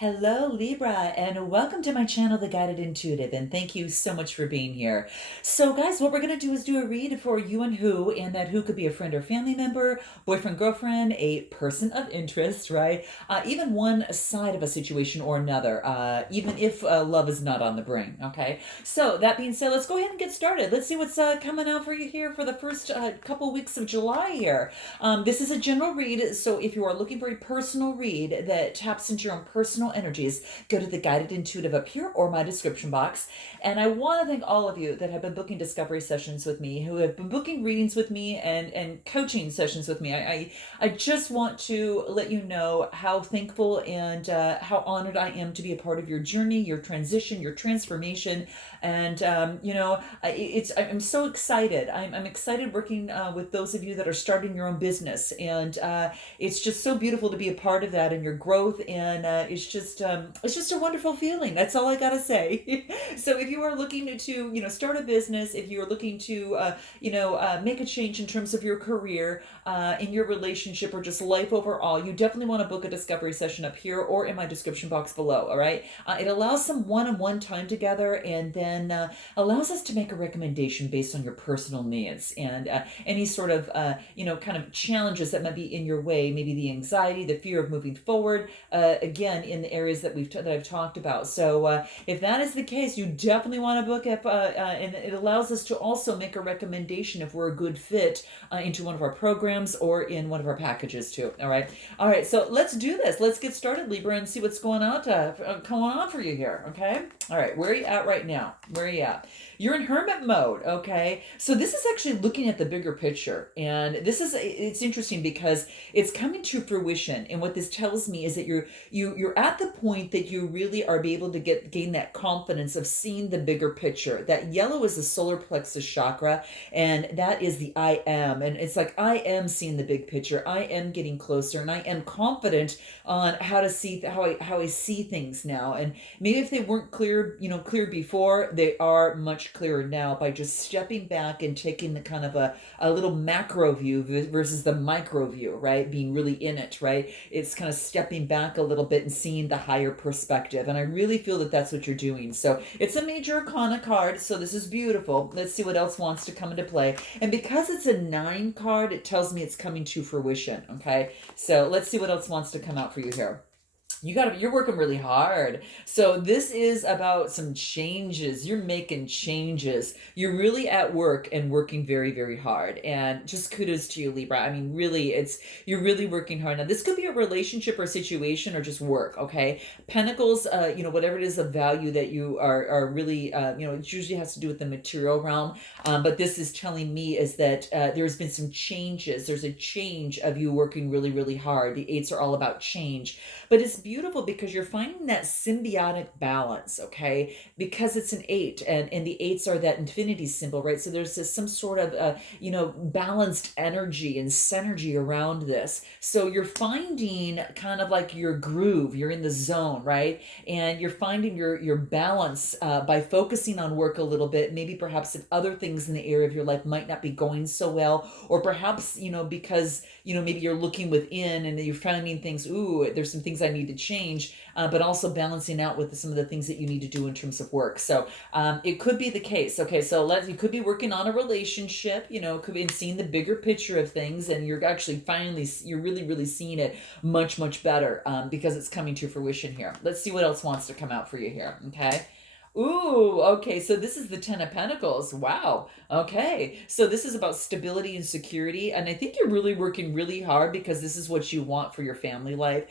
Hello, Libra, and welcome to my channel, The Guided Intuitive, and thank you so much for being here. So, guys, what we're going to do is do a read for you and who, and that who could be a friend or family member, boyfriend, girlfriend, a person of interest, right? Even one side of a situation or another, even if love is not on the brain, okay? So, that being said, let's go ahead and get started. Let's see what's coming out for you here for the first couple weeks of July here. This is a general read, so if you are looking for a personal read that taps into your own personal energies, go to the Guided Intuitive up here or my description box. And I want to thank all of you that have been booking discovery sessions with me, who have been booking readings with me and coaching sessions with me. I just want to let you know how thankful and how honored I am to be a part of your journey, your transition, your transformation. And I'm so excited. I'm excited working with those of you that are starting your own business, and it's just so beautiful to be a part of that and your growth. And it's just a wonderful feeling. That's all I gotta say. So if you are looking to start a business, if you are looking to make a change in terms of your career, in your relationship, or just life overall, you definitely want to book a discovery session up here or in my description box below. All right. It allows some one-on-one time together, and then allows us to make a recommendation based on your personal needs and any sort of kind of challenges that might be in your way, maybe the anxiety, the fear of moving forward, again in the areas that I've talked about. So if that is the case, you definitely want to book up, and it allows us to also make a recommendation if we're a good fit into one of our programs or in one of our packages too. All right, so let's do this. Let's get started, Libra, and see what's going on for you here. Okay. All right, where are you at right now? Where are you at? You're in hermit mode. Okay, so this is actually looking at the bigger picture, and it's interesting because it's coming to fruition. And what this tells me is that you're at the point that you really are able to gain that confidence of seeing the bigger picture. That yellow is the solar plexus chakra, and that is the I am. And it's like, I am seeing the big picture. I am getting closer, and I am confident on how I see things now. And maybe if they weren't clear before, they are much clearer now by just stepping back and taking the kind of a little macro view versus the micro view, right? Being really in it, right? It's kind of stepping back a little bit and seeing the higher perspective. And I really feel that that's what you're doing. So it's a major arcana card. So this is beautiful. Let's see what else wants to come into play. And because it's a 9 card, it tells me it's coming to fruition. Okay. So let's see what else wants to come out for you here. You're working really hard. So this is about some changes. You're making changes. You're really at work and working very, very hard. And just kudos to you, Libra. I mean, really, you're really working hard. Now, this could be a relationship or situation or just work, okay? Pentacles, whatever it is of value that you are really, it usually has to do with the material realm. But this is telling me is that there's been some changes. There's a change of you working really, really hard. The 8s are all about change. But it's beautiful because you're finding that symbiotic balance, okay? Because it's an 8, and the 8s are that infinity symbol, right? So there's some sort of, balanced energy and synergy around this. So you're finding kind of like your groove, you're in the zone, right? And you're finding your balance by focusing on work a little bit. Maybe perhaps if other things in the area of your life might not be going so well, or perhaps, because, maybe you're looking within and you're finding things, ooh, there's some things I need to change, but also balancing out with some of the things that you need to do in terms of work. So it could be the case. Okay, so you could be working on a relationship, could be seeing the bigger picture of things, and you're actually you're really, really seeing it much, much better because it's coming to fruition here. Let's see what else wants to come out for you here. Okay. Ooh, okay. So this is the Ten of Pentacles. Wow. Okay. So this is about stability and security. And I think you're really working really hard because this is what you want for your family life.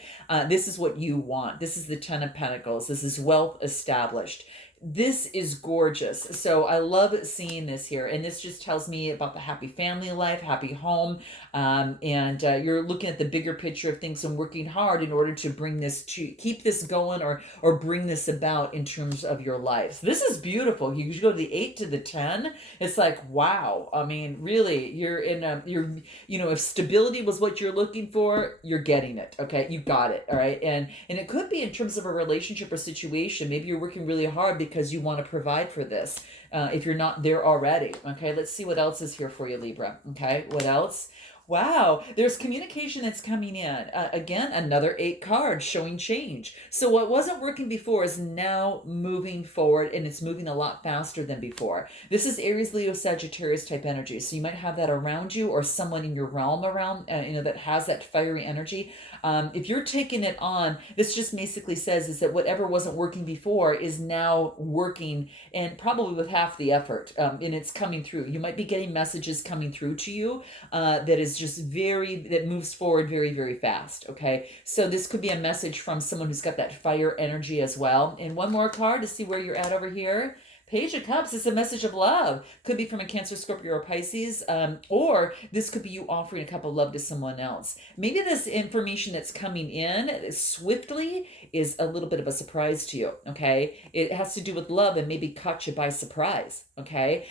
This is what you want. This is the Ten of Pentacles. This is wealth established. This is gorgeous. So I love seeing this here. And this just tells me about the happy family life, happy home. And you're looking at the bigger picture of things and working hard in order to keep this going or bring this about in terms of your life. So this is beautiful. You go to the 8 to the 10. It's like, wow. I mean, really, if stability was what you're looking for, you're getting it. Okay. You got it. All right. And it could be in terms of a relationship or situation. Maybe you're working really hard because you want to provide for this if you're not there already. Okay, let's see what else is here for you, Libra. Okay, what else? Wow, there's communication that's coming in. Again, another 8 cards showing change. So what wasn't working before is now moving forward, and it's moving a lot faster than before. This is Aries, Leo, Sagittarius type energy. So you might have that around you, or someone in your realm around, that has that fiery energy. If you're taking it on, this just basically says is that whatever wasn't working before is now working, and probably with half the effort. And it's coming through. You might be getting messages coming through to you that is just that moves forward very, very fast. Okay. So this could be a message from someone who's got that fire energy as well. And one more card to see where you're at over here. Page of Cups is a message of love. Could be from a Cancer, Scorpio, or Pisces, or this could be you offering a cup of love to someone else. Maybe this information that's coming in swiftly is a little bit of a surprise to you, okay? It has to do with love and maybe caught you by surprise, okay?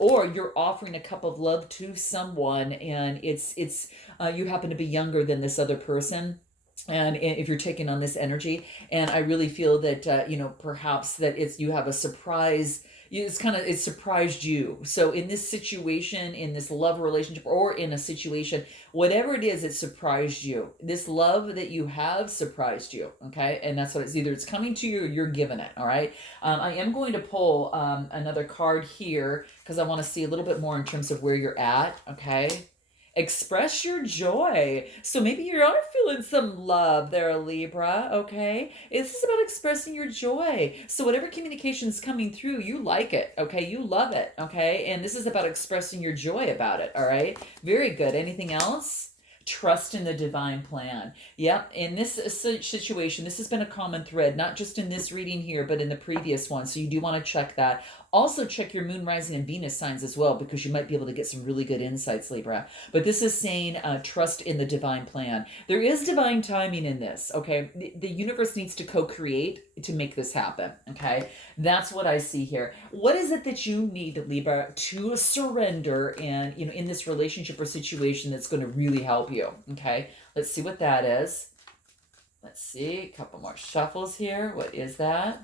Or you're offering a cup of love to someone, and it's you happen to be younger than this other person, and if you're taking on this energy, and I really feel that perhaps that you have a surprise. It surprised you. So in this situation, in this love relationship, or in a situation, whatever it is, it surprised you. This love that you have surprised you. Okay, and that's what it's either it's coming to you or you're giving it. All right. I am going to pull another card here because I want to see a little bit more in terms of where you're at. Okay. Express your joy. So maybe you are feeling some love there, Libra. Okay. This is about expressing your joy. So whatever communication is coming through, you like it. Okay. You love it. Okay. And this is about expressing your joy about it. All right. Very good. Anything else? Trust in the divine plan. Yep. In this situation, this has been a common thread, not just in this reading here, but in the previous one. So you do want to check that. Also check your moon, rising, and Venus signs as well, because you might be able to get some really good insights, Libra. But this is saying trust in the divine plan. There is divine timing in this, okay? The universe needs to co-create to make this happen, okay? That's what I see here. What is it that you need, Libra, to surrender and, in this relationship or situation that's going to really help you, okay? Let's see what that is. Let's see, a couple more shuffles here. What is that?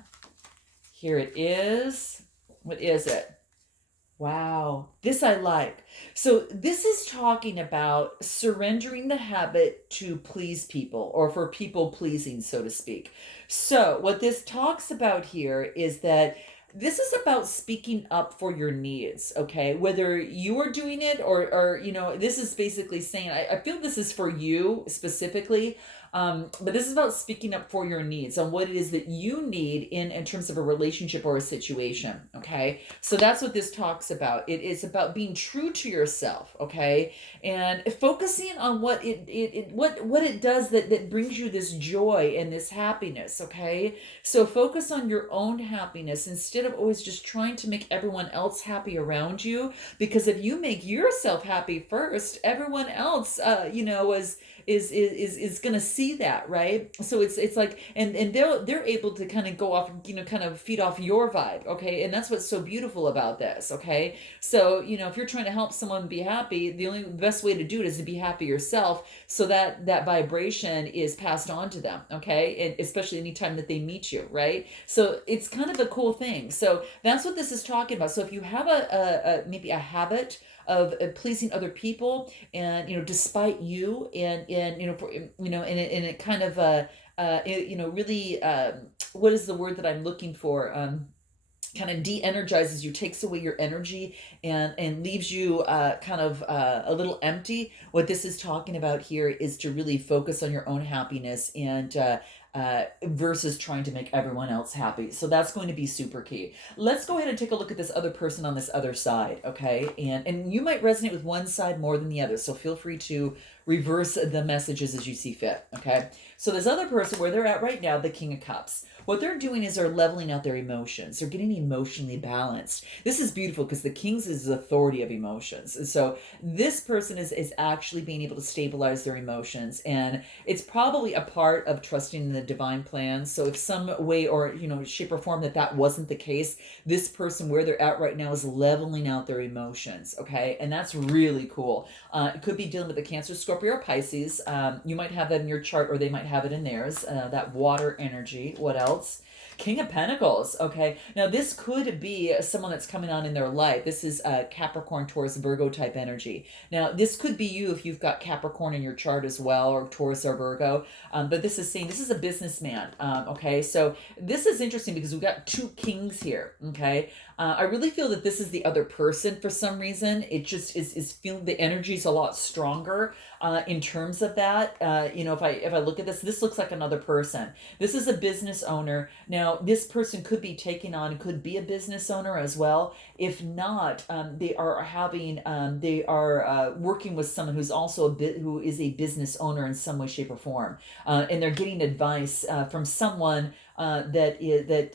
Here it is. What is it? Wow, this I like. So this is talking about surrendering the habit to please people, or for people pleasing, so to speak. So what this talks about here is that this is about speaking up for your needs, okay? Whether you are doing it or this is basically saying, I feel this is for you specifically, but this is about speaking up for your needs on what it is that you need in terms of a relationship or a situation, okay? So that's what this talks about. It is about being true to yourself, okay? And focusing on what it does that brings you this joy and this happiness, okay? So focus on your own happiness instead of always just trying to make everyone else happy around you, because if you make yourself happy first, everyone else is going to see that, right? So it's like, and they're able to kind of go off, kind of feed off your vibe, okay? And that's what's so beautiful about this, okay? So if you're trying to help someone be happy, the best way to do it is to be happy yourself, so that that vibration is passed on to them, okay? And especially anytime that they meet you, right? So it's kind of a cool thing. So that's what this is talking about. So if you have maybe a habit of pleasing other people, and despite you, and it kind of really, what is the word that I'm looking for, kind of de-energizes you, takes away your energy, and leaves you kind of a little empty. What this is talking about here is to really focus on your own happiness, and versus trying to make everyone else happy. So that's going to be super key. Let's go ahead and take a look at this other person on this other side, okay? And you might resonate with one side more than the other, so feel free to reverse the messages as you see fit, okay? So this other person, where they're at right now, the King of Cups, what they're doing is they're leveling out their emotions. They're getting emotionally balanced. This is beautiful because the King's is the authority of emotions. And so this person is actually being able to stabilize their emotions. And it's probably a part of trusting in the divine plan. So if some way or, shape or form that wasn't the case, this person where they're at right now is leveling out their emotions. Okay. And that's really cool. It could be dealing with the Cancer, Scorpio, Scorpio or Pisces. You might have that in your chart, or they might have it in theirs. That water energy. What else? King of Pentacles. Okay. Now, this could be someone that's coming on in their life. This is Capricorn, Taurus, Virgo type energy. Now, this could be you if you've got Capricorn in your chart as well, or Taurus or Virgo. But this is saying this is a businessman. Okay. So this is interesting because we've got two kings here. Okay. I really feel that this is the other person for some reason. It just is feeling the energy is a lot stronger in terms of that. If I look at this looks like another person. This is a business owner. Now, this person could be taking on, could be a business owner as well. If not, they are working with someone who's also who is a business owner in some way, shape, or form, and they're getting advice from someone it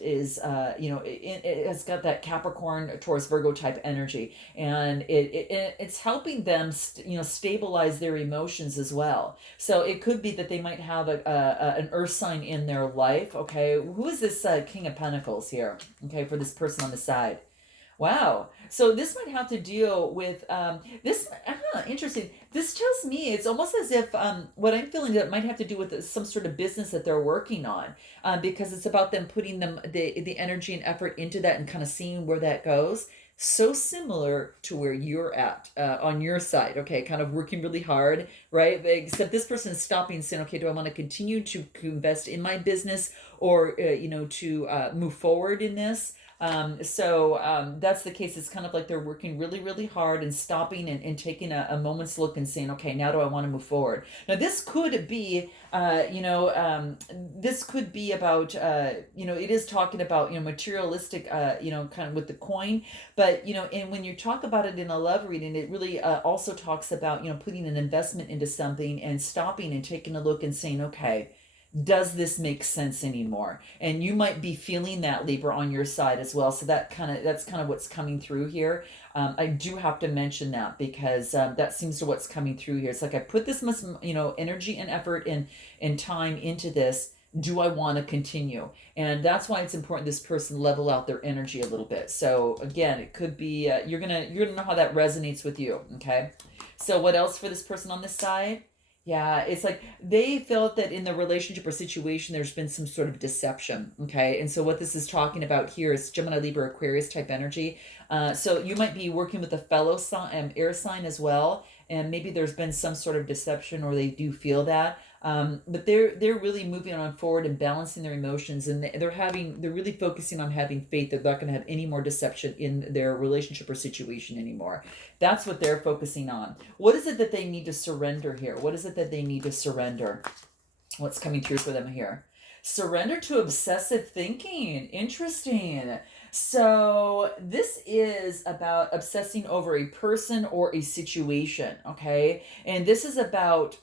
has got that Capricorn, Taurus, Virgo type energy, and it's helping them stabilize their emotions as well. So it could be that they might have an earth sign in their life. Okay, who is this King of Pentacles here? Okay, for this person on the side. Wow. So this might have to deal with this. Interesting. This tells me it's almost as if what I'm feeling that might have to do with some sort of business that they're working on, because it's about them putting the energy and effort into that and kind of seeing where that goes. So similar to where you're at on your side. Okay, kind of working really hard, right? Except this person is stopping and saying, okay, do I want to continue to invest in my business, or to move forward in this? That's the case. It's kind of like they're working really, really hard and stopping and taking a moment's look and saying, okay, now do I want to move forward? Now, this could be, this could be about, it is talking about, materialistic, kind of with the coin. But, and when you talk about it in a love reading, it really also talks about, putting an investment into something and stopping and taking a look and saying, okay, does this make sense anymore? And you might be feeling that, Libra, on your side as well. So that's kind of what's coming through here. I do have to mention that because that seems to what's coming through here. It's like I put this much energy and effort and time into this. Do I want to continue? And that's why it's important this person level out their energy a little bit. So again, it could be you're gonna know how that resonates with you. Okay. So what else for this person on this side? Yeah, it's like they felt that in the relationship or situation, there's been some sort of deception. Okay. And so what this is talking about here is Gemini, Libra, Aquarius type energy. So you might be working with a fellow sign, air sign as well. And maybe there's been some sort of deception, or they do feel that. But they're really moving on forward and balancing their emotions, and they're really focusing on having faith that they're not going to have any more deception in their relationship or situation anymore. That's what they're focusing on. What is it that they need to surrender here? What is it that they need to surrender? What's coming through for them here? Surrender to obsessive thinking. Interesting. So this is about obsessing over a person or a situation, okay? And this is about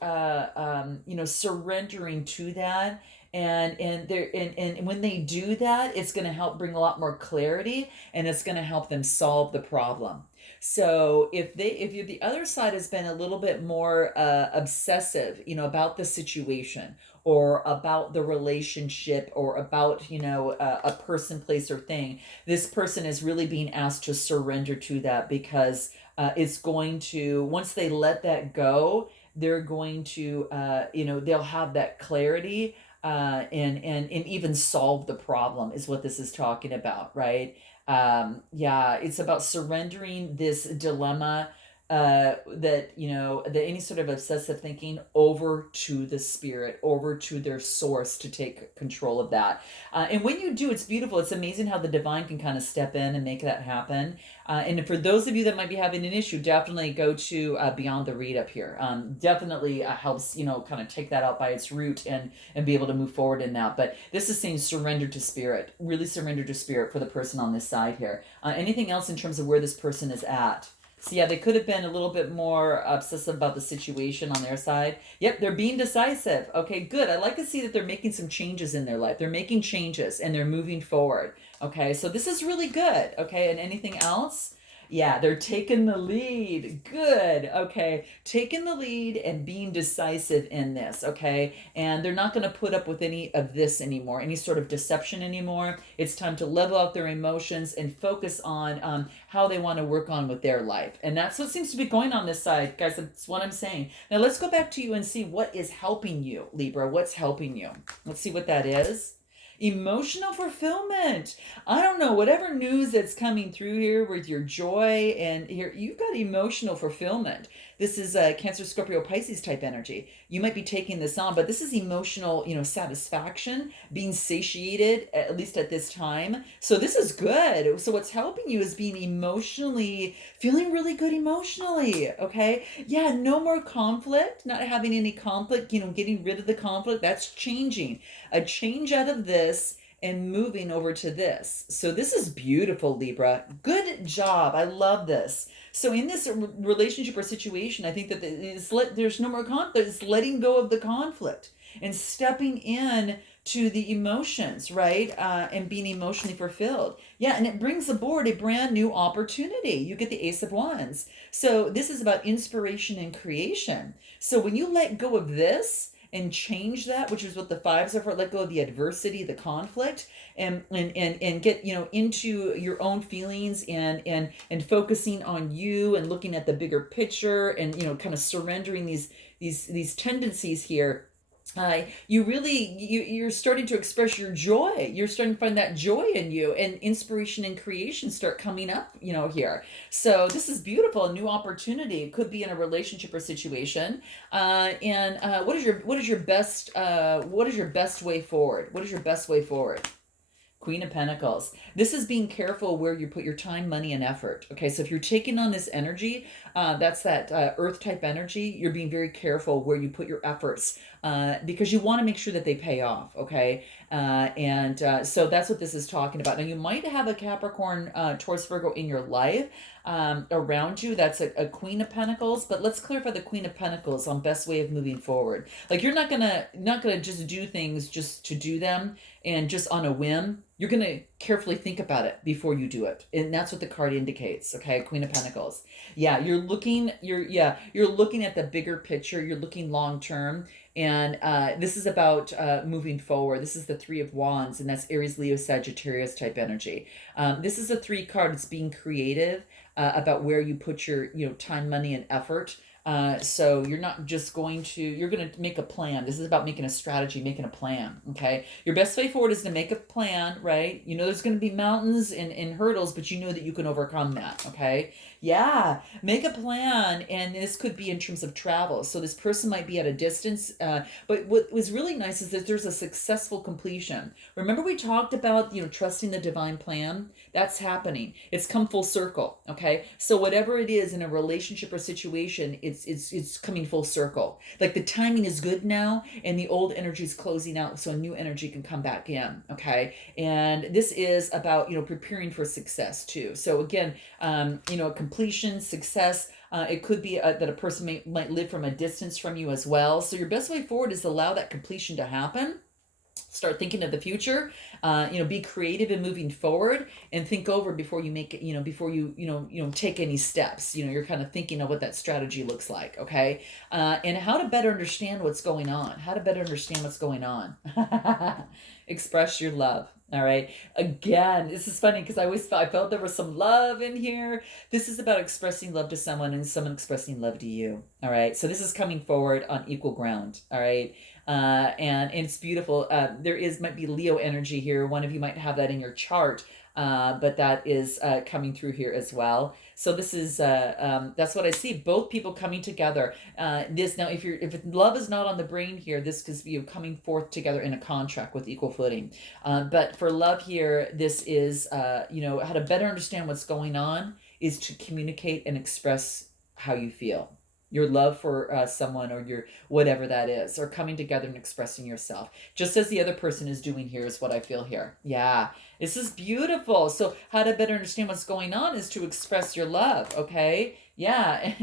surrendering to that. And when they do that, it's going to help bring a lot more clarity, and it's going to help them solve the problem. So if the other side has been a little bit more obsessive, about the situation, or about the relationship, or about a person, place, or thing, this person is really being asked to surrender to that, because it's going to, once they let that go, they're going to they'll have that clarity, and even solve the problem is what this is talking about, right? It's about surrendering this dilemma, that any sort of obsessive thinking over to the spirit, over to their source, to take control of that. And when you do, it's beautiful. It's amazing how the divine can kind of step in and make that happen. And for those of you that might be having an issue, definitely go to Beyond the Read up here. Definitely helps, kind of take that out by its root and be able to move forward in that. But this is saying surrender to spirit, really surrender to spirit for the person on this side here. Anything else in terms of where this person is at? So yeah, they could have been a little bit more obsessive about the situation on their side. Yep, they're being decisive. Okay, good. I like to see that they're making some changes in their life. They're making changes and they're moving forward. Okay, so this is really good. Okay, and anything else? Yeah, they're taking the lead. Good. Okay. Taking the lead and being decisive in this. Okay. And they're not going to put up with any of this anymore, any sort of deception anymore. It's time to level out their emotions and focus on how they want to work on with their life. And that's what seems to be going on this side, guys. That's what I'm saying. Now, let's go back to you and see what is helping you, Libra. What's helping you? Let's see what that is. Emotional fulfillment. I don't know, whatever news that's coming through here with your joy, and here you've got emotional fulfillment. This is a Cancer, Scorpio, Pisces type energy. You might be taking this on, but this is emotional, satisfaction, being satiated, at least at this time. So this is good. So what's helping you is being emotionally, feeling really good emotionally. Okay. Yeah. No more conflict, not having any conflict, getting rid of the conflict. That's changing. A change out of this and moving over to this. So this is beautiful, Libra. Good job. I love this. So in this relationship or situation, I think that there's no more conflict. It's letting go of the conflict and stepping in to the emotions, right? And being emotionally fulfilled. Yeah, and it brings aboard a brand new opportunity. You get the Ace of Wands. So this is about inspiration and creation. So when you let go of this, and change that, which is what the fives are for, let go of the adversity, the conflict, and get into your own feelings and focusing on you and looking at the bigger picture and kind of surrendering these tendencies here. You're starting to express your joy. You're starting to find that joy in you, and inspiration and creation start coming up here. So this is beautiful. A new opportunity. It could be in a relationship or situation. And what is your best way forward? What is your best way forward? Queen of Pentacles. This is being careful where you put your time, money, and effort. Okay, so if you're taking on this energy, that's that earth type energy, you're being very careful where you put your efforts because you want to make sure that they pay off. Okay, so that's what this is talking about. Now, you might have a Capricorn, Taurus, Virgo in your life around you. That's a Queen of Pentacles, but let's clarify the Queen of Pentacles on best way of moving forward. Like you're not gonna just do things just to do them and just on a whim. You're going to carefully think about it before you do it. And that's what the card indicates. Okay. Queen of Pentacles. Yeah. You're looking at the bigger picture. You're looking long term. And this is about moving forward. This is the Three of Wands, and that's Aries, Leo, Sagittarius type energy. This is a 3 card. It's being creative about where you put your time, money, and effort. So you're not just you're going to make a plan. This is about making a strategy, making a plan. Okay. Your best way forward is to make a plan, right? There's going to be mountains and hurdles, but you know that you can overcome that. Okay. Yeah. Make a plan. And this could be in terms of travel. So this person might be at a distance. But what was really nice is that there's a successful completion. Remember we talked about, trusting the divine plan? That's happening. It's come full circle. Okay. So whatever it is in a relationship or situation, it's coming full circle. Like the timing is good now, and the old energy is closing out, so a new energy can come back in. Okay, and this is about preparing for success too. So again, a completion, success. It could be that a person might live from a distance from you as well. So your best way forward is to allow that completion to happen. Start thinking of the future, be creative in moving forward, and think over before you make it, before you take any steps. You're kind of thinking of what that strategy looks like. Okay. And how to better understand what's going on. Express your love. All right. Again, this is funny because I felt there was some love in here. This is about expressing love to someone and someone expressing love to you. All right. So this is coming forward on equal ground. All right. And it's beautiful. Might be Leo energy here. One of you might have that in your chart. But that is coming through here as well. So this is that's what I see. Both people coming together. This now, if love is not on the brain here, this could be coming forth together in a contract with equal footing. But for love here, this is how to better understand what's going on is to communicate and express how you feel. Your love for someone, or your whatever that is, or coming together and expressing yourself, just as the other person is doing here, is what I feel here. Yeah, this is beautiful. So how to better understand what's going on is to express your love. Okay. Yeah.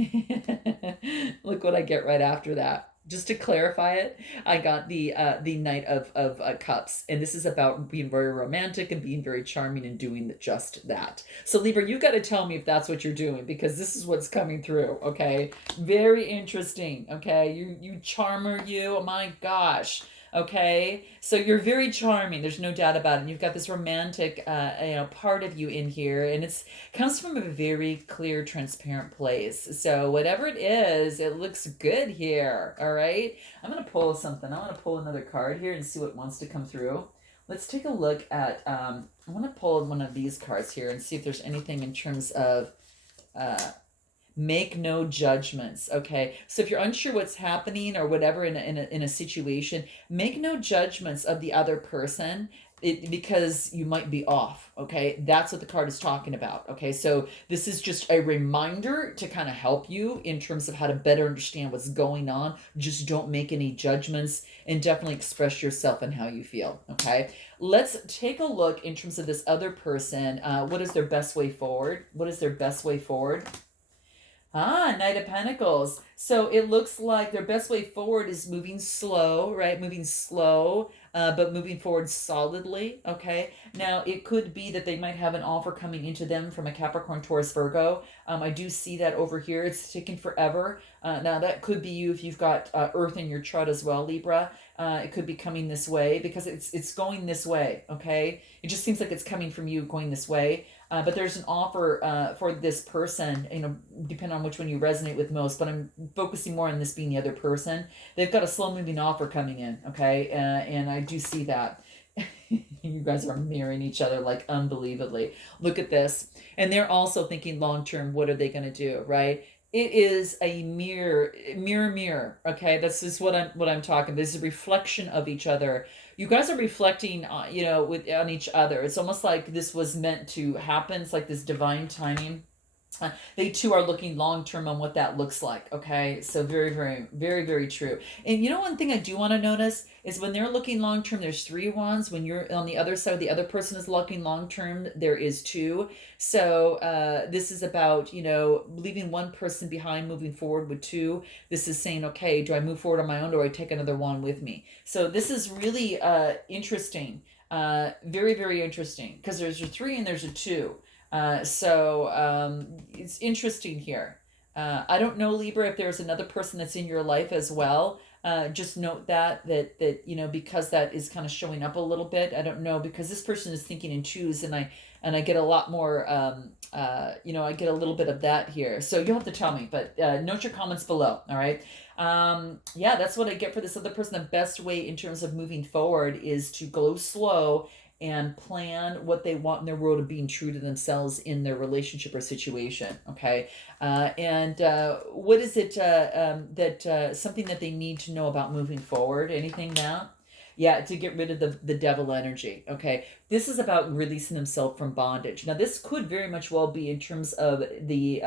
Look what I get right after that. Just to clarify it, I got the Knight of Cups, and this is about being very romantic and being very charming and doing just that. So Libra, you've got to tell me if that's what you're doing, because this is what's coming through. Okay, very interesting. Okay, you charmer, you. Oh my gosh. Okay, so you're very charming. There's no doubt about it. And you've got this romantic, part of you in here, and it's comes from a very clear, transparent place. So whatever it is, it looks good here. All right, I'm gonna pull something. I want to pull another card here and see what wants to come through. Let's take a look at. I want to pull one of these cards here and see if there's anything in terms of. Make no judgments. Okay, so if you're unsure what's happening or whatever in a situation, make no judgments of the other person, because you might be off. Okay, that's what the card is talking about. Okay, so this is just a reminder to kind of help you in terms of how to better understand what's going on. Just don't make any judgments, and definitely express yourself and how you feel. Okay, let's take a look in terms of this other person. What is their best way forward? What is their best way forward? Ah, Knight of Pentacles. So it looks like their best way forward is moving slow, right? Moving slow, but moving forward solidly. Okay. Now, it could be that they might have an offer coming into them from a Capricorn, Taurus, Virgo. I do see that over here. It's taking forever. Now, that could be you if you've got Earth in your chart as well, Libra. It could be coming this way because it's going this way. Okay. It just seems like it's coming from you going this way. But there's an offer for this person, depending on which one you resonate with most. But I'm focusing more on this being the other person. They've got a slow moving offer coming in, okay? And I do see that. You guys are mirroring each other like unbelievably. Look at this. And they're also thinking long term, what are they going to do, right? It is a mirror. Okay, this is what I'm talking. This is a reflection of each other. You guys are reflecting, on each other. It's almost like this was meant to happen. It's like this divine timing. They too are looking long term on what that looks like. Okay, so very, very, very, very true. And one thing I do want to notice is when they're looking long term, there's 3 wands. When you're on the other side, the other person is looking long term, there is 2. So this is about leaving one person behind, moving forward with 2. This is saying, okay, do I move forward on my own, or do I take another one with me? So this is really interesting. Very, very interesting, because there's a 3 and there's a 2. It's interesting here. I don't know, Libra, if there's another person that's in your life as well. Just note that because that is kind of showing up a little bit. I don't know, because this person is thinking in twos, and I get a lot more. I get a little bit of that here. So you'll have to tell me, but note your comments below. All right. Yeah, that's what I get for this other person. The best way in terms of moving forward is to go slow and plan what they want in their world of being true to themselves in their relationship or situation. Okay. And what is it that something that they need to know about moving forward? Anything now? Yeah, to get rid of the devil energy. Okay. This is about releasing themselves from bondage. Now, this could very much well be in terms of the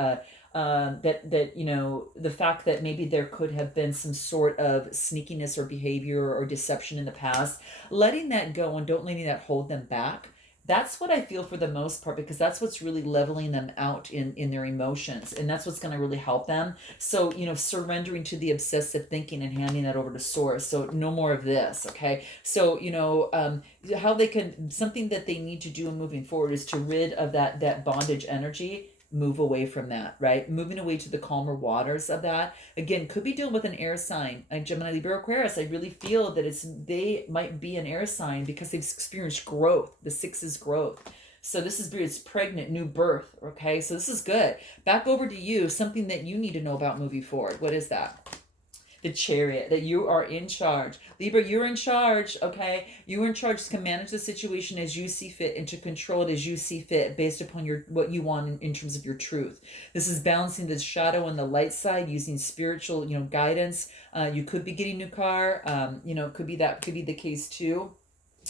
the fact that maybe there could have been some sort of sneakiness or behavior or deception in the past. Letting that go and don't letting that hold them back. That's what I feel for the most part, because that's what's really leveling them out in their emotions, and that's what's going to really help them. So surrendering to the obsessive thinking and handing that over to source. So no more of this. Okay. So how they can, something that they need to do in moving forward is to rid of that bondage energy. Move away from that, right? Moving away to the calmer waters of that. Again, could be dealing with an air sign, like Gemini, Libra, Aquarius. I really feel that they might be an air sign because they've experienced growth. The 6 is growth. So this is, it's pregnant, new birth. Okay, so this is good. Back over to you. Something that you need to know about moving forward. What is that? The Chariot, that you are in charge. Libra, you're in charge, okay? You are in charge to manage the situation as you see fit and to control it as you see fit based upon what you want in terms of your truth. This is balancing the shadow and the light side using spiritual, guidance. You could be getting a new car. Could be the case too.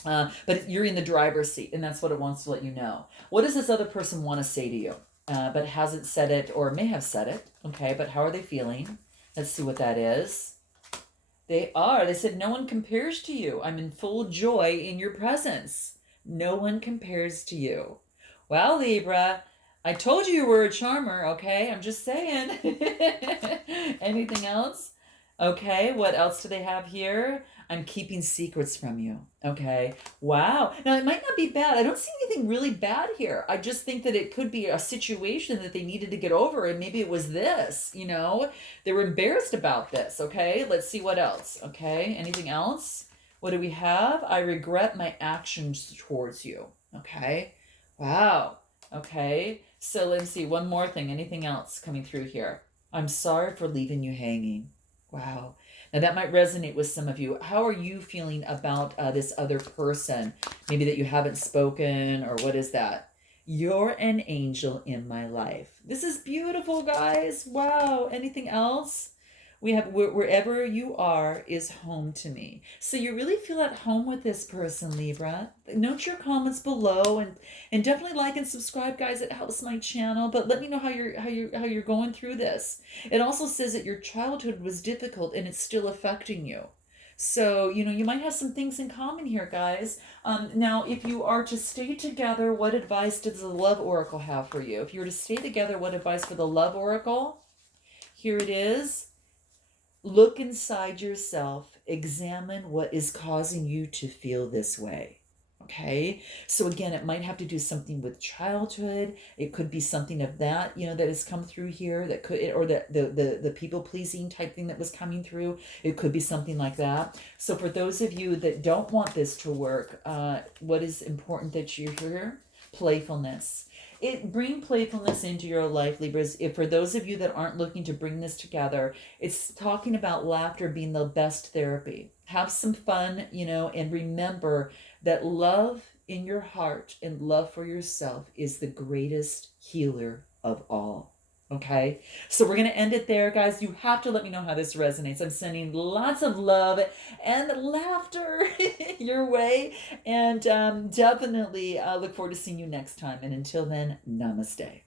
But you're in the driver's seat, and that's what it wants to let you know. What does this other person want to say to you, but hasn't said it or may have said it, okay? But how are they feeling? Let's see what that is. They said, no one compares to you. I'm in full joy in your presence. No one compares to you. Well, Libra, I told you were a charmer, okay? I'm just saying. Anything else? Okay, what else do they have here? I'm keeping secrets from you. Okay, wow. Now, it might not be bad. I don't see anything really bad here. I just think that it could be a situation that they needed to get over, and maybe it was this, you know? They were embarrassed about this. Okay, let's see what else. Okay, anything else? What do we have? I regret my actions towards you. Okay, wow. Okay, so let's see. One more thing. Anything else coming through here? I'm sorry for leaving you hanging. Wow. Now that might resonate with some of you. How are you feeling about this other person? Maybe that you haven't spoken, or what is that? You're an angel in my life. This is beautiful, guys. Wow. Anything else? We have wherever you are is home to me. So you really feel at home with this person, Libra. Note your comments below, and definitely like and subscribe, guys. It helps my channel. But let me know how you're going through this. It also says that your childhood was difficult and it's still affecting you. So, you might have some things in common here, guys. Now, if you are to stay together, what advice does the Love Oracle have for you? If you were to stay together, what advice for the Love Oracle? Here it is. Look inside yourself, examine what is causing you to feel this way. Okay, so again, it might have to do something with childhood. It could be something of that, that has come through here, that could, or the people pleasing type thing that was coming through. It could be something like that. So for those of you that don't want this to work, what is important that you hear? Playfulness. Bring playfulness into your life, Libras. If for those of you that aren't looking to bring this together, it's talking about laughter being the best therapy. Have some fun, and remember that love in your heart and love for yourself is the greatest healer of all. Okay, so we're going to end it there, guys. You have to let me know how this resonates. I'm sending lots of love and laughter your way. And definitely look forward to seeing you next time. And until then, namaste.